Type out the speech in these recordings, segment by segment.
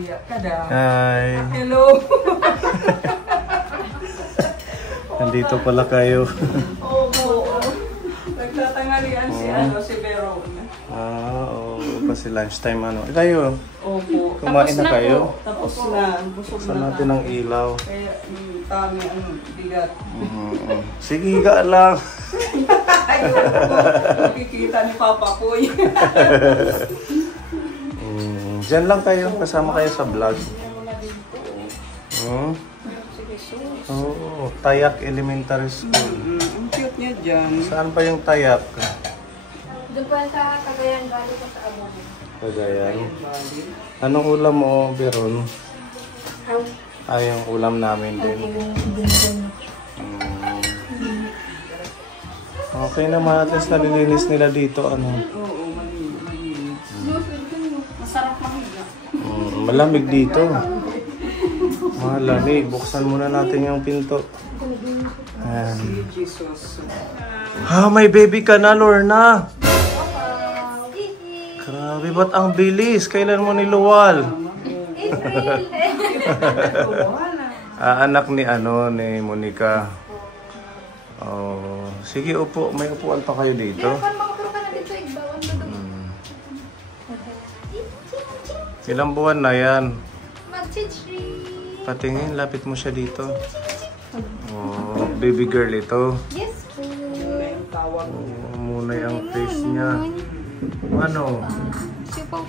Nahiya ka daw. Hi. Hello. Nandito pala kayo. Oo. Nagtatangalian si Veron. Oo. Kasi lunchtime Kayo, Opo. kumain na kayo? Tapos na. Busog Saan na natin ang ilaw? Kaya kami bigat. Sige, higa lang. Nakikita ni Papa Poy. Diyan lang kayo. Kasama kayo sa vlog. Oo. Tayak Elementary School. Ang cute niya dyan. Saan pa yung Tayak? Doon po sa Cagayan Valley po sa Abon. Cagayan. Anong ulam mo, Veron? Yung ulam namin din. Okay naman, at least nalilinis nila dito. Oo, malinis. Masarap mahiga. Malamig dito. Malamig. Buksan muna natin yung pinto. Ayan. Jesus. May baby ka na, Lorna. Grabe, ba't ang bilis? Kailan mo niluwal? Anak ni Monica. Oh, sige, upo. May upuan pa kayo dito. Ilang buwan na yan? Patingin, lapit mo siya dito. Oh, baby girl ito. Yes po. Oh, munay ang face niya. Ano? Siupaw.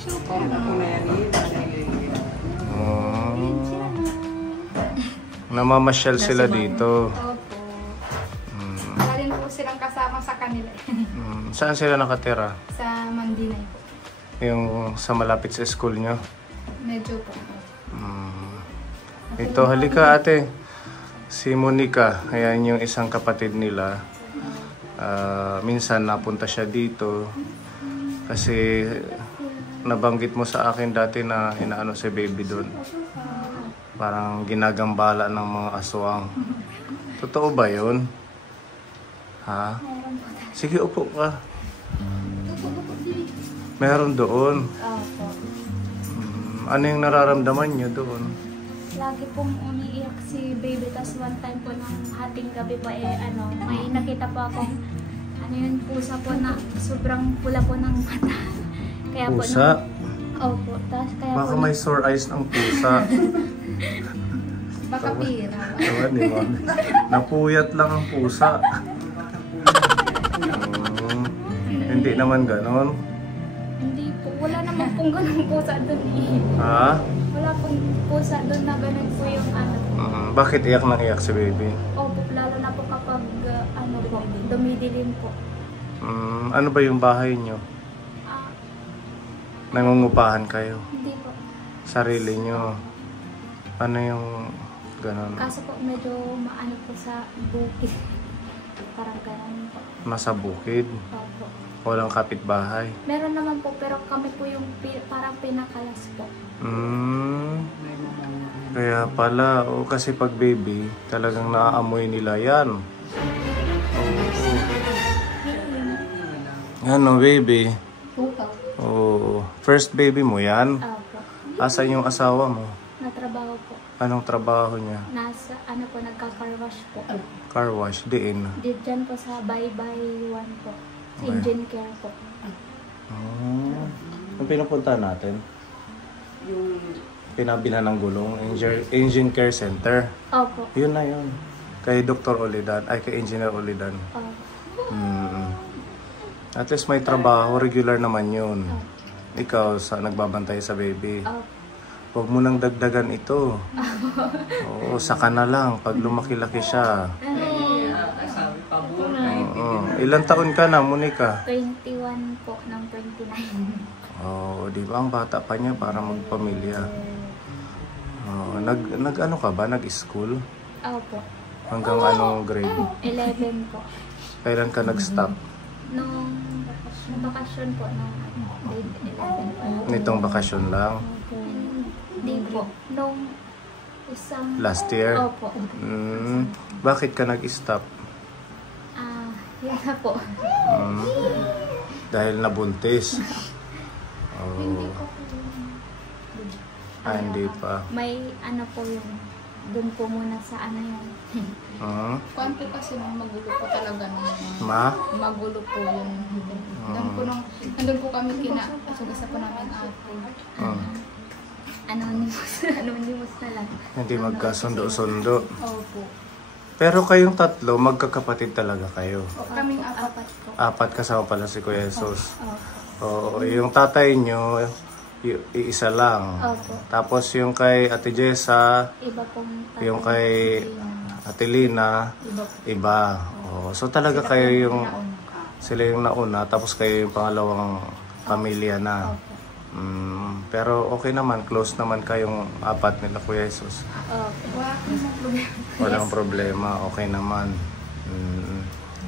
Namamasyal sila dito. Opo. Wala rin po silang kasama sa kanila. Saan sila nakatira? Sa Mandinay po. Yung sa malapit sa school nyo? Medyo po. Ito, halika ate. Si Monica, ayan yung isang kapatid nila. Minsan napunta siya dito. Kasi nabanggit mo sa akin dati na inaano si baby doon. Parang ginagambala ng mga aswang. Totoo ba yun? Ha? Sige, upo ka. Meron doon. Opo. Ano yung nararamdaman niyo doon? Lagi pong umiiyak si baby. Tapos one time po ng hating gabi po may nakita po akong pusa po na sobrang pula po ng mata. Kaya Pusa? Opo. Tapos kaya Baka po may sore eyes ng pusa. baka pira. Di ba? Napuyat lang ang pusa. Hindi naman ganon. Hindi po. Wala naman pong ganun pusa doon eh. Ha? Wala pong pusa doon na ganun po yung Bakit iyak nang iyak si baby? Opo, lalo na po kapag po, dumidilim po. Ano ba yung bahay nyo? Nangungupahan kayo? Hindi po. Sarili nyo? Ano yung ganon? Kaso po medyo maano po sa bukid. Parang ganun po. Nasa bukid? Opo. Walang kapitbahay? Meron naman po, pero kami po yung parang pinakalas po. Kaya pala, kasi pag baby, talagang naaamoy nila yan. Ano, baby? Oo. First baby mo yan? Opo. Asan yung asawa mo? Natrabaho po. Anong trabaho niya? Nasa, nagka-car wash po. Car wash, diin. Diyan po sa Bye-Bye One po. Sa Engine Care po. Ang pinupunta natin? Yung Pinabilhan ng gulong, Engine Care Center. Opo. Yun na yun. Kay Dr. Olidan, kay Engineer Olidan. Opo. At least may trabaho, regular naman yun. Ikaw nagbabantay sa baby. Huwag mo nang dagdagan ito. Oo, saka na lang pag lumaki-laki siya. sabi pa po. Ilang taon ka na, Monica? 21 po ng 29. Oo, di ba ang bata pa niya para magpamilya? Nag-ano ka ba? Nag-school? Opo. Hanggang anong grade? 11 po. Kailan ka nag-stop? Nung bakasyon po, nung grade 11 po. Nitong bakasyon lang? Hindi po. Nung isang... Last year? Opo. Bakit ka nag-stop? Yan na po. Dahil nabuntis? Hindi ko po. Hindi pa. May ano po yung doon po muna sa ano yun. Kuan po kasi magulo po talaga nung magulo po yun. Nandun po kami asugasa po namin ate. Anonymous na lang. Hindi magkasundo-sundo. Opo. Pero kayong tatlo, magkakapatid talaga kayo. Kaming apat. Apat kasama pala si Kuya Jesus. Opo. Oo, yung tatay nyo, iisa lang. Opo. Tapos yung kay Ate Jessa, Iba pong tatay. yung kay Ate Lina, iba. So talaga kayo yung, sila yung nauna, tapos kayo yung pangalawang pamilya na. Opo. Pero okay naman, close naman kayong apat nila Kuya Jesus. Opo. Walang problema, okay naman.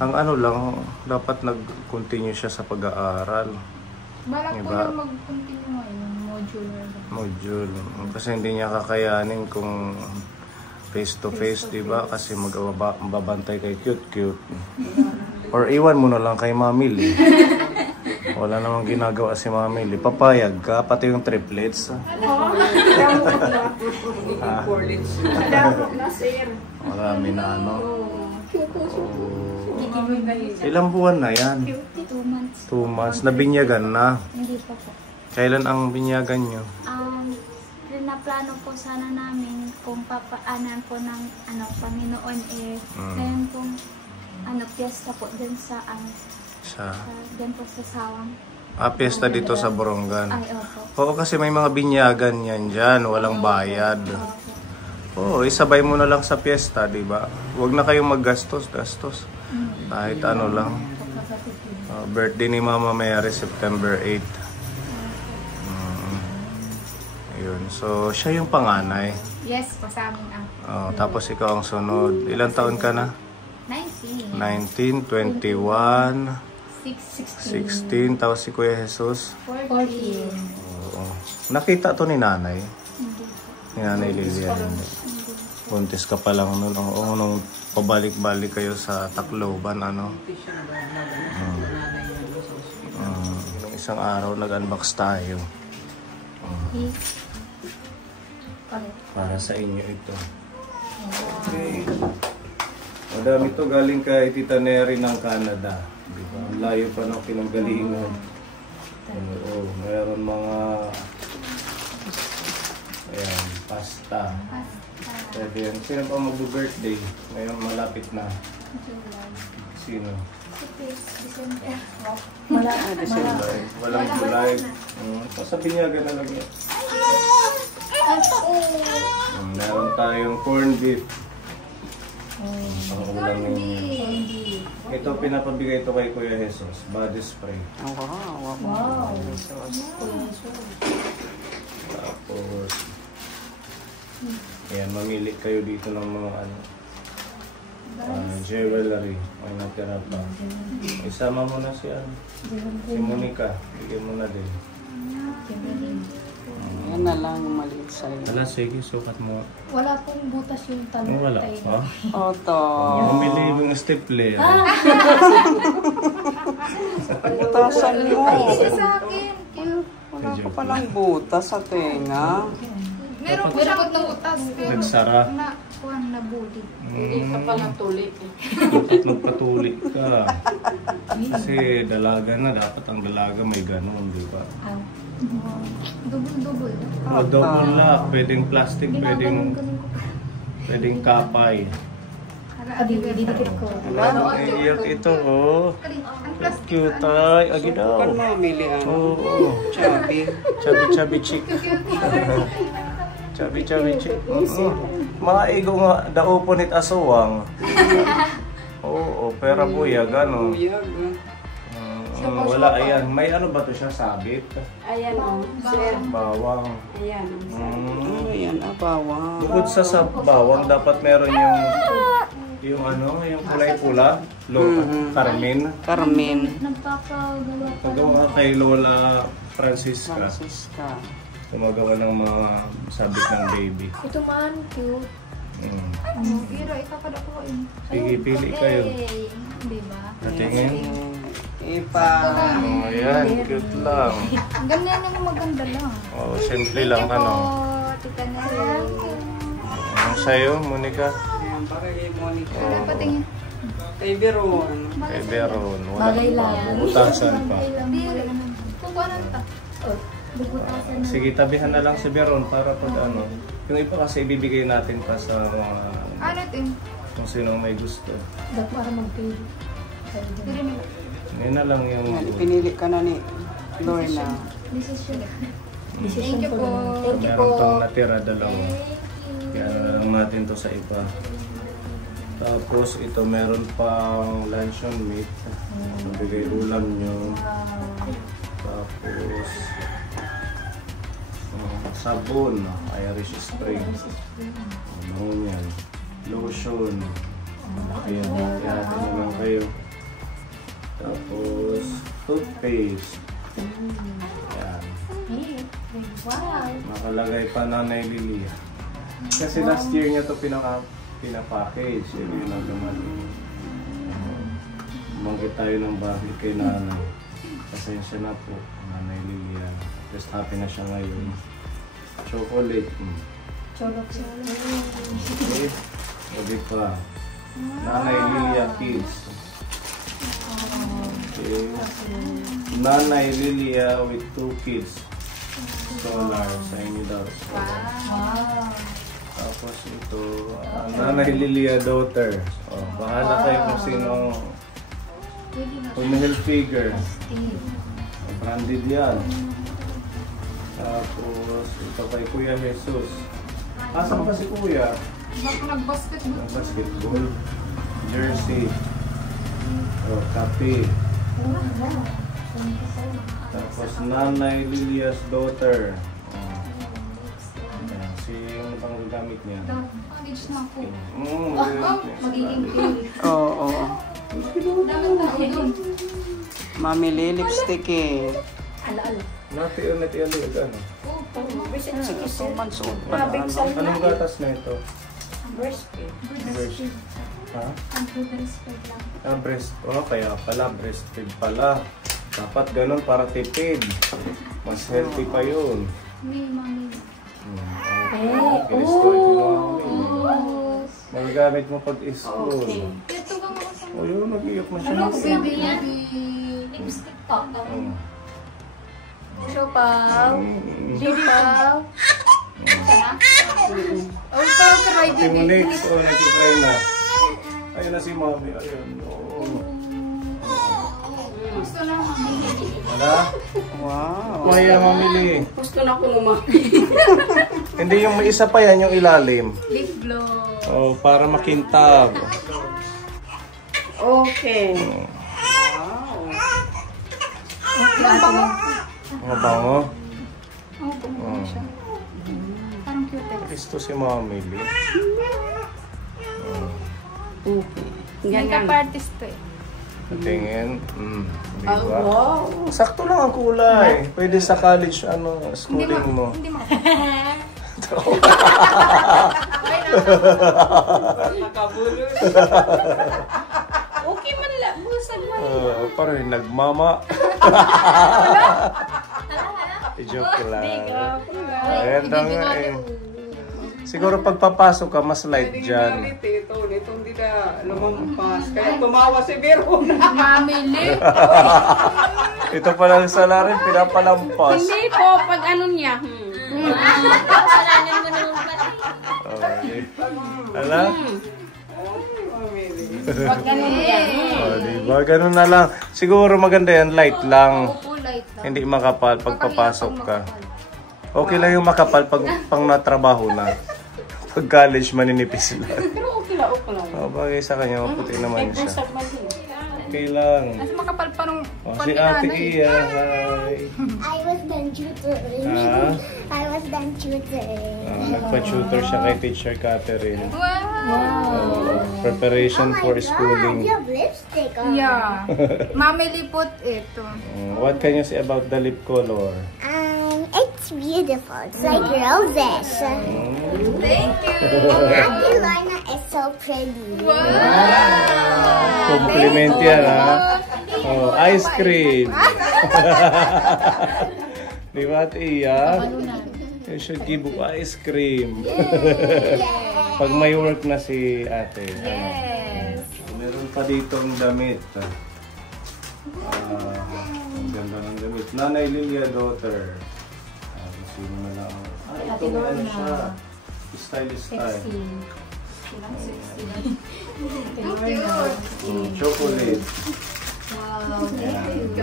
Ang ano lang, dapat nag-continue siya sa pag-aaral. Balak po Diba? yung mag-continue ngayon, Module. Kasi hindi niya kakayanin kung face to face, di ba? Kasi magbabantay kay cute. Or iwan mo na lang kay Mami Lee. Wala namang ginagawa si Mami Lee. Papayag ka, pati yung triplets. Marami na ano. Ilang buwan na yan? 2 months. 2 months. Nabinyagan na. Hindi pa po. Kailan ang binyagan nyo? Pinaplano po sana namin kung papaanan po ng Panginoon ngayon pong piyesta po dyan sa dyan po sa Sawang. Piyesta dito sa Borongan. Ay, opo. Oo, kasi may mga binyagan yan dyan. Walang bayad. Oo, isabay mo na lang sa piyesta, di ba? Huwag na kayong maggastos. Kahit ano lang. Birthday ni Mama Mary, September 8. Ayun. So, siya yung panganay. Yes, po sa amin Tapos ikaw ang sunod. Ilang taon ka na? 19. 19, 21, 16. Tapos si Kuya Jesus. 14. Oo. Nakita to ni nanay. Ni Nanay Lilian. Buntis ka pa lang nun. Oo, nung pabalik-balik kayo sa Tacloban, isang araw nag-unbox tayo. Para sa inyo ito. Okay. Madami to galing kay Tita Neri ng Canada. Diba? Ang layo pa ng pinanggalingan. Oo, meron mga pasta. Pwede yan. Sino pa mag-birthday? Ngayon malapit na. Sino? December. July. Walang July. Sa binyagan na lang yan. Meron tayong corned beef. Ang ulam ninyo. Ito pinapabigay ito kay Kuya Jesus. Body spray. Wow. Tapos ayan, mamili kayo dito ng mga jewelry. May natira pa. Isama mo na si Monica. Bigyan mo na din. Yan na lang yung maliit sa'yo. Wala, sige, sukat mo. Wala pong butas yung tanong. Wala pa. Oto. Bumili yung stapler. Butasan mo. Sa akin. Cute. Wala ko palang butas sa tenga. Meron po siya ng butas. Pero Nagsara. nabuli. Hindi ka palang tulik. Dapat magpatuli ka. Kasi dalaga na. Dapat ang dalaga may ganun, di ba? Double. Double lock. Pwedeng plastic, pwedeng kapay. Didikit ko. Iyak ito, oh. Cute, ay. Agi daw. Kan mamili ang chubby. Chubby chick. Chubby chick. Mga igo nga, dauponit asawang. Oo, pera buya, gano'n. Buyag. Wala, ayan. May ano ba to siya, sabit? Ayan o, sir. Bawang. Ayan. Ano yan? Bawang. Bukod sa bawang, dapat meron yung kulay pula. Carmen. Nagpapagawa pa Pagawa kay Lola Francisca. Francisca. Gumagawa ng mga sabit ng baby. Ito man, cute. Ira, ikapada ko yun. Sige, pili kayo. Diba? Natingin. Ipa. Ayan, cute lang. Ganyan yung maganda lang. Simple lang, sa'yo, Monica? Ayan, para kay Monica. Oo. Patingin. Kay Veron. Kay Veron. Bagay lang. Butasan pa. Kukuha ta. Bubutasan na. Sige, tabihan na lang si Veron para pag ano. Yung iba kasi ibibigay natin pa sa mga Ano din? kung sino may gusto. Dapat para mag-pay. Dili na. Ngayon na lang yung... Ayan, ipinili ka na ni Lorna. Decision. Decision Thank you po. Thank you Meron po. pang natira, dalawa. Thank you. Kaya na lang natin to sa iba. Tapos ito meron pang luncheon meat. Bigay ulam nyo. Tapos sabon, Irish Spring. Ano yan? Lotion. Ayan, kaya naman kayo. Tapos toothpaste. Ayan. Wow. Nakalagay pa Nanay Lilia. Kasi last year niya to pinapackage. Yun ang naman. Umangkit tayo ng bagay kay Nanay. Pasensya na po, Nanay Lilia. Just happy na siya ngayon. Chocolate. Cholok. Okay. Sabi pa. Nanay Lilia Kids. Okay. Nanay Lilia with 2 kids. Solar sa inyo daw. Wow. Tapos ito, Nanay Lilia daughter. Oh, bahala kayo kung sino ang figure. Branded yan. Tapos ito kay Kuya Jesus. Asan pa si Kuya? Baka nag-basketball. Ang basketball. Jersey. Oh, kape. Tapos Nanay Lilia's daughter. Oh. Ayan, yung pang gamit niya. College na ako. Magiging pay. Oo. Daming tao doon. Mamili lipstick eh. Ala-ala. Nati-unit yan ano? Visit Ayan, si 2 months old pa Grabe, na. Sal. Anong gatas na ito? Breastfeed. Breast. Ha? Ang breastfeed lang. Ah, breast. Oh, kaya pala, breastfeed pala. Dapat ganun para tipid. Mas healthy pa yun. May mami. Ginistorage mo namin. Magagamit mo pag school. Ito ka mga sa... O yun, nag-iyak na siya. Ano, baby? Lipstick to. Mm. Siopaw. Mm. Siopaw. Oh, parang karay Si Monix, o nag-try na. Ayun na si Mami. Ayun. Oo. Gusto na mamili. Wala? Wow. Kaya mamili. Gusto na ako naman. Hindi, yung may isa pa yan, yung ilalim. Lip gloss. Oh, para makintab. Okay. Wow. Mga bango. Oh, kumuha siya. Parang cute. Gusto si Mami. Okay. Makeup artist to eh. Tingin. Ah, Diba? wow. Sakto lang ang kulay. Pwede sa college, Hindi schooling mo. Hindi mo. Nakabulos. Okay man lang. Busag man. Parang nagmama. I-joke lang. Ayan daw nga eh. Siguro pagpapasok ka, mas light dyan. Ito, hindi na lumampas. Kaya tumawa si Veron. Mamili. Ito pa lang sa larin, pinapalampas. Hindi po, pag ano niya. Kasalanan mo naman pala. Okay. Ala? Pag ano niya. Diba? Ganun na lang. Siguro maganda yan, light lang. Opo, light lang. Hindi makapal pagpapasok ka. Okay lang yung makapal pag pang natrabaho na. Pag college, maninipis lang. Pero okay lang, okay lang. Bagay sa kanya, maputi naman siya. Breast man din. Okay lang. Kasi makapal pa nung Si Ate Iya, hi. I was done tutoring. Ha? I was done tutoring. Nagpa-tutor siya kay Teacher Catherine. Wow. Preparation for schooling. You have lipstick on. Yeah. Mamili put ito. What can you say about the lip color? It's beautiful. It's like roses. Thank you. Auntie Lorna is so pretty. Compliment yan, ha? Oh, ice cream. Di ba, Ate Iya? You should give ice cream. Yay! Pag may work na si ate. Yes. Meron pa ditong damit. Ang ganda ng damit. Nanay Lilia, daughter. Sino na lang. Ito na siya. Style. Chocolate. Wow, Ayan.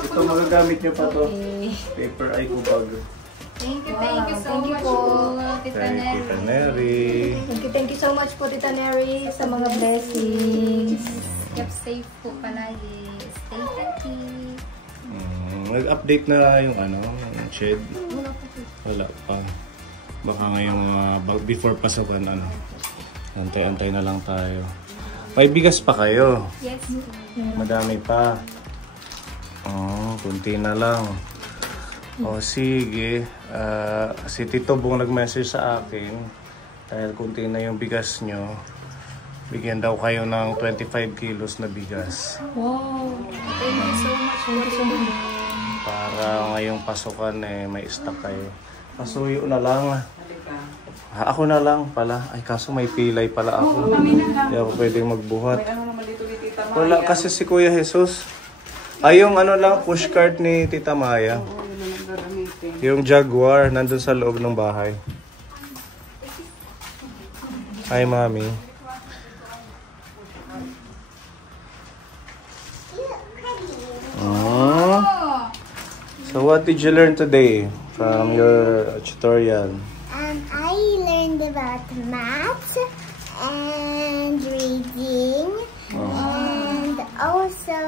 Ito magagamit nyo pa to. Paper eye ko bag. Thank you so much po. po, Tita Thank you, Tita Neri. Thank you so much po, Tita Neri, sa mga blessings. Keep safe po palagi. Stay healthy. Nag-update na yung yung shed. Wala pa. Baka ngayong before pasukan, antay-antay na lang tayo. May bigas pa kayo. Yes. Madami pa. Kunti na lang. Sige. Si Tito Bong nag-message sa akin. Dahil kunti na yung bigas nyo. Bigyan daw kayo ng 25 kilos na bigas. Wow. Thank you so much po. Para ngayong pasukan may stock kayo. Pasuyo na lang. Ako na lang pala. Ay, kaso may pilay pala ako. Hindi ako pwedeng magbuhat. May ano naman dito ni Tita Maya. Wala kasi si Kuya Jesus. Ay, yung lang, pushcart ni Tita Maya. Oo, yun na lang gagamitin. Yung Jaguar, nandun sa loob ng bahay. Hi, Mami. So, what did you learn today from your tutorial? I learned about math and reading and also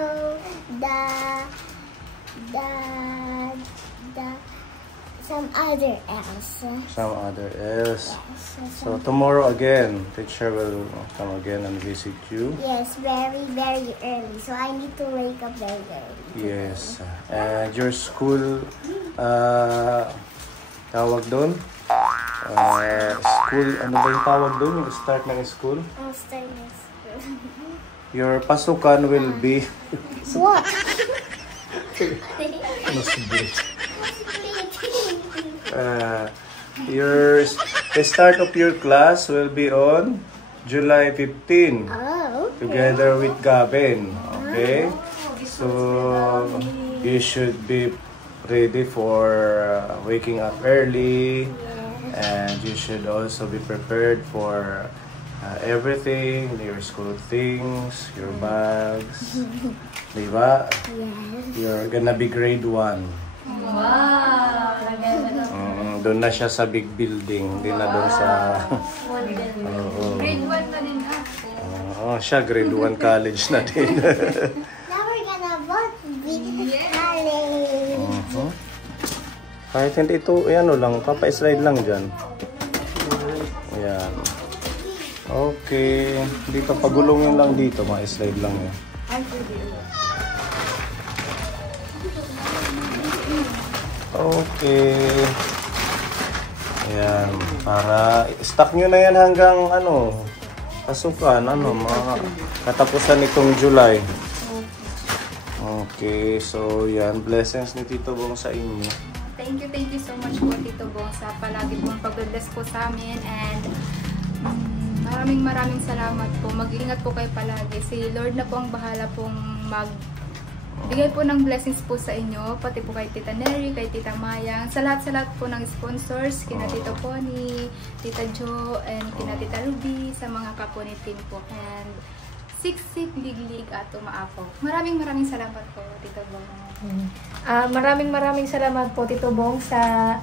some other else. Some other else. So, tomorrow again, teacher will come again and visit you. Yes, very, very early. So I need to wake up very early. Yes. And your school, tawag doon? School, ano ba yung tawag doon? Yung start ng school? I'll start my school. Your pasukan will be... What? The start of your class will be on July 15. Oh. Together with Gavin. Okay? So, you should be ready for waking up early. And you should also be prepared for everything, your school things, your bags. Diba? Yes. You're gonna be grade 1. Wow. Doon na siya sa big building, hindi na doon sa... Grade 1 na din ako. Siya grade 1 college na din. Now we're gonna both be college. Kahit hindi ito, lang, papa-slide lang dyan. Ayan. Okay. Dito, pagulungin lang dito, ma-slide lang yun. Okay. Ayan. Para, stock nyo na yan hanggang, pasukan, mga katapusan nitong July. Okay, so yan. Blessings ni Tito Bong sa inyo. Thank you so much po, Tito Bong, sa palagi pong pag-bless po sa amin. And maraming salamat po. Mag-ingat po kayo palagi. Si Lord na po ang bahala pong bigay po ng blessings po sa inyo, pati po kay Tita Neri, kay Tita Maya, sa lahat po ng sponsors, kina Tito Pony, Tita Jo, and kina Tita Ruby, sa mga kaponi team po, and Siksik, Liglig, at Umaapaw. Maraming salamat po, Tito Bong. Maraming salamat po, Tito Bong, sa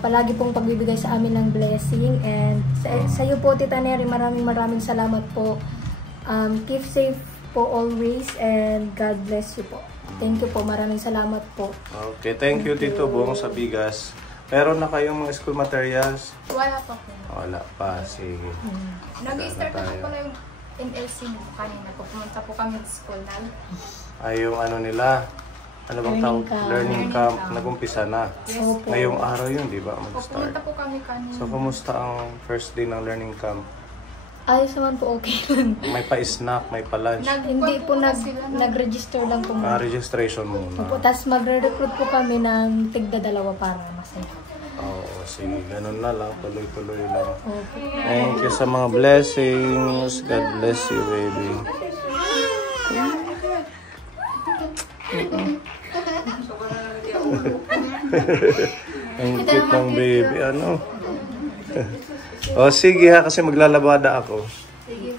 palagi pong pagbibigay sa amin ng blessing, and sa iyo po, Tita Neri, maraming salamat po. Keep safe po always, and God bless you po. Thank you po, maraming salamat po. Okay, thank you Tito Bong sa bigas. Meron na kayong mga school materials? Wala pa po. Wala pa, sige. Nag-start na po na yung NLC mo kanina po. Pumunta po kami sa school na. Ay, yung nila, ano bang tawag? Learning camp. Nag-umpisa na. Yes. Ngayong araw yun, di ba? Mag-start. Pumunta po kami kanina. So, kumusta ang first day ng learning camp? Ayos naman po, okay lang. May pa-snack, may pa-lunch. Hindi po nag-register lang po. Registration muna. Tapos magre-recruit po kami ng tigda-2 para masaya. Oo, sige. Ganun na lang. Tuloy-tuloy lang. Thank you sa mga blessings. God bless you, baby. Ang cute ng baby. Ano? O, sige ha. Kasi maglalabada ako.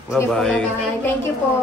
Bye-bye. Thank you po.